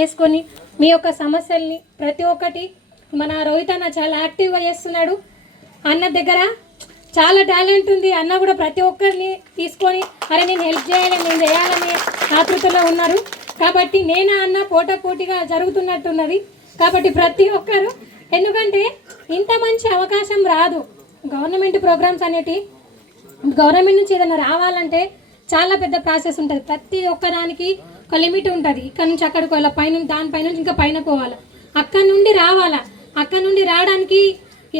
చేసుకొని మీ యొక్క సమస్యల్ని ప్రతి ఒక్కటి మన రోహిత్ అన్న చాలా యాక్టివ్గా చేస్తున్నాడు. అన్న దగ్గర చాలా టాలెంట్ ఉంది. అన్న కూడా ప్రతి ఒక్కరిని తీసుకొని అరే నేను హెల్ప్ చేయాలి, నేను చేయాలని ఆతృతలో ఉన్నారు. కాబట్టి నేను అన్న పోటాపోటీగా జరుగుతున్నట్టున్నది. కాబట్టి ప్రతి ఒక్కరు, ఎందుకంటే ఇంత మంచి అవకాశం రాదు. గవర్నమెంట్ ప్రోగ్రామ్స్ అనేటి గవర్నమెంట్ నుంచి ఏదైనా రావాలంటే చాలా పెద్ద ప్రాసెస్ ఉంటుంది. ప్రతి ఒక్కదానికి ఒక లిమిట్ ఉంటుంది. ఇక్కడ నుంచి అక్కడికి వెళ్ళాలి, పైన దానిపైన ఇంకా పైన పోవాలి, అక్కడ నుండి రావాలా. అక్కడ నుండి రావడానికి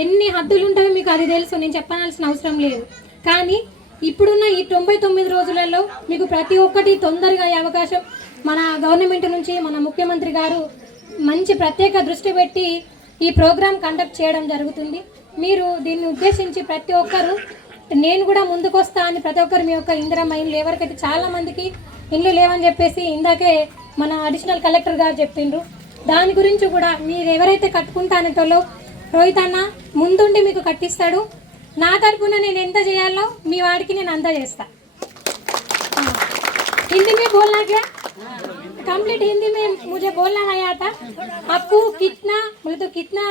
ఎన్ని హద్దులు ఉంటాయో మీకు అది తెలుసు, నేను చెప్పాల్సిన అవసరం లేదు. కానీ ఇప్పుడున్న ఈ 99 రోజులలో మీకు ప్రతి ఒక్కటి తొందరగా అయ్యే అవకాశం మన గవర్నమెంట్ నుంచి మన ముఖ్యమంత్రి గారు మంచి ప్రత్యేక దృష్టి పెట్టి ఈ ప్రోగ్రాం కండక్ట్ చేయడం జరుగుతుంది. మీరు దీన్ని ఉద్దేశించి ప్రతి ఒక్కరు నేను కూడా ముందుకు వస్తా అని ప్రతి ఒక్కరు మీ యొక్క ఇందిరమ్మ ఇండ్లు ఎవరికైతే చాలా మందికి ఇండ్లు లేవని చెప్పేసి ఇందాకే మన అడిషనల్ కలెక్టర్ గారు చెప్పిండ్రు. దాని గురించి కూడా మీరు ఎవరైతే కట్టుకుంటానో రోహిత్ అన్న ముందుండి మీకు కట్టిస్తాడు. నా తరఫున నేను ఎంత చేయాలో మీ వాడికి నేను అంతా చేస్తా. हिंदी में बोलना क्या? कंप्लीट हिंदी में मुझे बोलना आया था. आपको कितना बोले तो कितना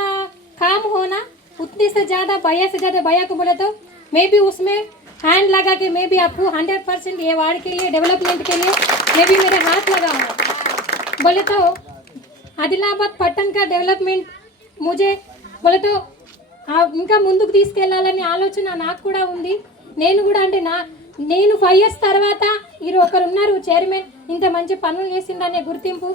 काम होना उतने से ज़्यादा भैया से ज़्यादा भैया को बोले तो मैं भी उसमें हैंड लगा के मैं भी आपको 100% ये वार्ड के लिए डेवलपमेंट के लिए मैं भी मेरे हाथ लगाऊंगा. बोले तो आदिलाबाद पट्टन का डेवलपमेंट मुझे बोले तो ఇంకా ముందుకు తీసుకెళ్లాలని ఆలోచన నాకు కూడా ఉంది. నేను కూడా అంటే నేను 5 years తర్వాత ఒకరు ఉన్నారు చైర్మన్, ఇంత మంచి పనులు చేసిందనే గుర్తింపు,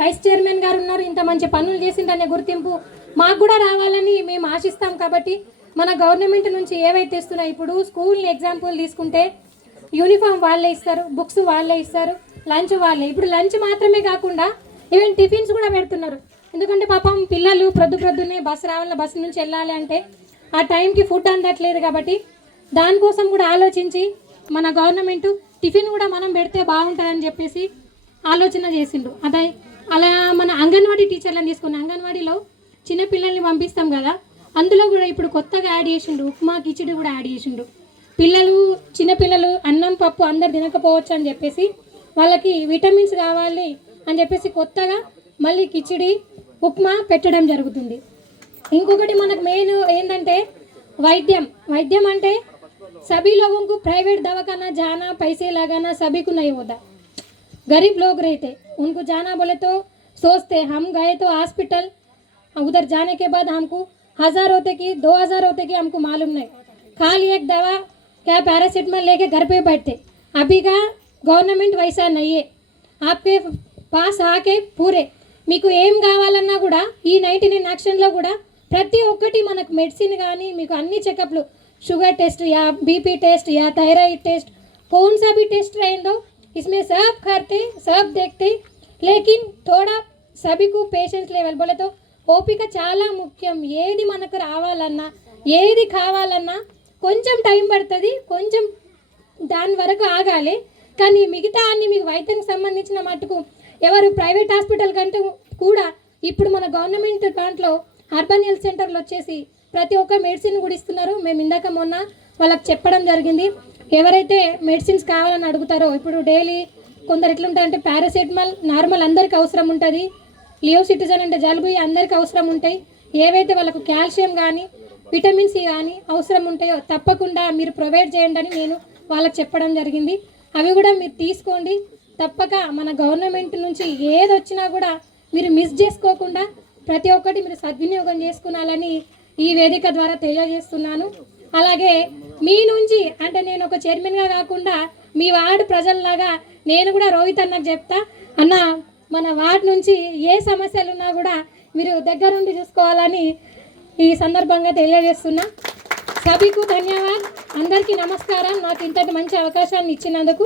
వైస్ చైర్మన్ గారు ఉన్నారు, ఇంత మంచి పనులు చేసిందనే గుర్తింపు మాకు కూడా రావాలని మేము ఆశిస్తాం. కాబట్టి మన గవర్నమెంట్ నుంచి ఏవైతే ఇస్తున్నాయి, ఇప్పుడు స్కూల్ ఎగ్జాంపుల్ తీసుకుంటే యూనిఫామ్ వాళ్ళే ఇస్తారు, బుక్స్ వాళ్ళే ఇస్తారు, లంచ్ వాళ్ళే. ఇప్పుడు లంచ్ మాత్రమే కాకుండా ఈవెన్ టిఫిన్స్ కూడా పెడుతున్నారు. ఎందుకంటే పాపం పిల్లలు ప్రొద్దునే బస్సు రావాల, బస్సు నుంచి వెళ్ళాలి అంటే ఆ టైంకి ఫుడ్ అందట్లేదు. కాబట్టి దానికోసం కూడా ఆలోచించి మన గవర్నమెంట్ టిఫిన్ కూడా మనం పెడితే బాగుంటుందని చెప్పేసి ఆలోచన చేసిండు. అదే అలా మన అంగన్వాడీ టీచర్లను తీసుకుని అంగన్వాడీలో చిన్నపిల్లల్ని పంపిస్తాం కదా, అందులో కూడా ఇప్పుడు కొత్తగా యాడ్ చేసిండు, ఉప్మా కిచిడి కూడా యాడ్ చేసిండు. చిన్నపిల్లలు అన్నం పప్పు అందరు తినకపోవచ్చు అని చెప్పేసి వాళ్ళకి విటమిన్స్ కావాలి అని చెప్పేసి కొత్తగా మళ్ళీ కిచిడి ఉప్మా పెట్టడం జరుగుతుంది. ఇంకొకటి మనకు మెయిన్ ఏంటంటే వైద్యం అంటే सभी लोगों को प्राइवेट दवाखाना जाना, पैसे लगाना सभी को नहीं होता. गरीब लोग रहते, उनको जाना बोले तो सोचते हम गए तो हॉस्पिटल, उधर जाने के बाद हमको 1000 होते कि 2000 होते कि हमको मालूम नहीं. खाली एक दवा क्या पैरासीटामोल लेके घर पे बैठते. अभी का गवर्नमेंट वैसा नहीं है. आपके पास आके पूरे మీకు ఏం కావాలన్నా కూడా ఈ 99 యాక్షన్లో కూడా ప్రతి ఒక్కటి మనకు మెడిసిన్ కానీ మీకు అన్ని చెకప్లు, शुगर टेस्ट या बीपी टेस्ट या थायराइड टेस्ट, कौन सा भी टेस्ट रहे दो इसमें सब करते, सब देखते. लेकिन थोड़ा सभी को पेशेंस लेवल बोले तो ఓపిక చాలా ముఖ్యం. ఏది మనకు రావాలన్నా ఏది కావాలన్నా కొంచెం టైం పడుతుంది, కొంచెం దాని వరకు ఆగాలి. కానీ మిగతా అన్ని మీకు వైద్యానికి సంబంధించిన మటుకు ఎవరు ప్రైవేట్ హాస్పిటల్ కంటే కూడా ఇప్పుడు మన గవర్నమెంట్ దాంట్లో అర్బన్ హెల్త్ సెంటర్లు వచ్చేసి ప్రతి ఒక్క మెడిసిన్ కూడా ఇస్తున్నారు. మేము ఇందాక మొన్న వాళ్ళకి చెప్పడం జరిగింది. ఎవరైతే మెడిసిన్స్ కావాలని అడుగుతారో ఇప్పుడు డైలీ కొందరు ఎట్లుంటారంటే పారాసెటమాల్ నార్మల్ అందరికీ అవసరం ఉంటుంది, లియో సిటిజన్ అంటే జలుబు అందరికీ అవసరం ఉంటాయి. ఏవైతే వాళ్ళకు కాల్షియం కానీ విటమిన్ సి కానీ అవసరం ఉంటాయో తప్పకుండా మీరు ప్రొవైడ్ చేయండి అని నేను వాళ్ళకి చెప్పడం జరిగింది. అవి కూడా మీరు తీసుకోండి. తప్పక మన గవర్నమెంట్ నుంచి ఏది వచ్చినా కూడా మీరు మిస్ చేసుకోకుండా ప్రతి ఒక్కటి మీరు సద్వినియోగం చేసుకున్నాలని ఈ వేదిక ద్వారా తెలియజేస్తున్నాను. అలాగే మీ నుంచి అంటే నేను ఒక చైర్మన్గా కాకుండా మీ వార్డు ప్రజల్లాగా నేను కూడా రోహిత్ అన్నకు చెప్తా, అన్న మన వార్డు నుంచి ఏ సమస్యలు ఉన్నా కూడా మీరు దగ్గరుండి చూసుకోవాలని ఈ సందర్భంగా తెలియజేస్తున్నా. సభకు ధన్యవాదాలు. అందరికీ నమస్కారం. నాకు ఇంతటి మంచి అవకాశాన్ని ఇచ్చినందుకు.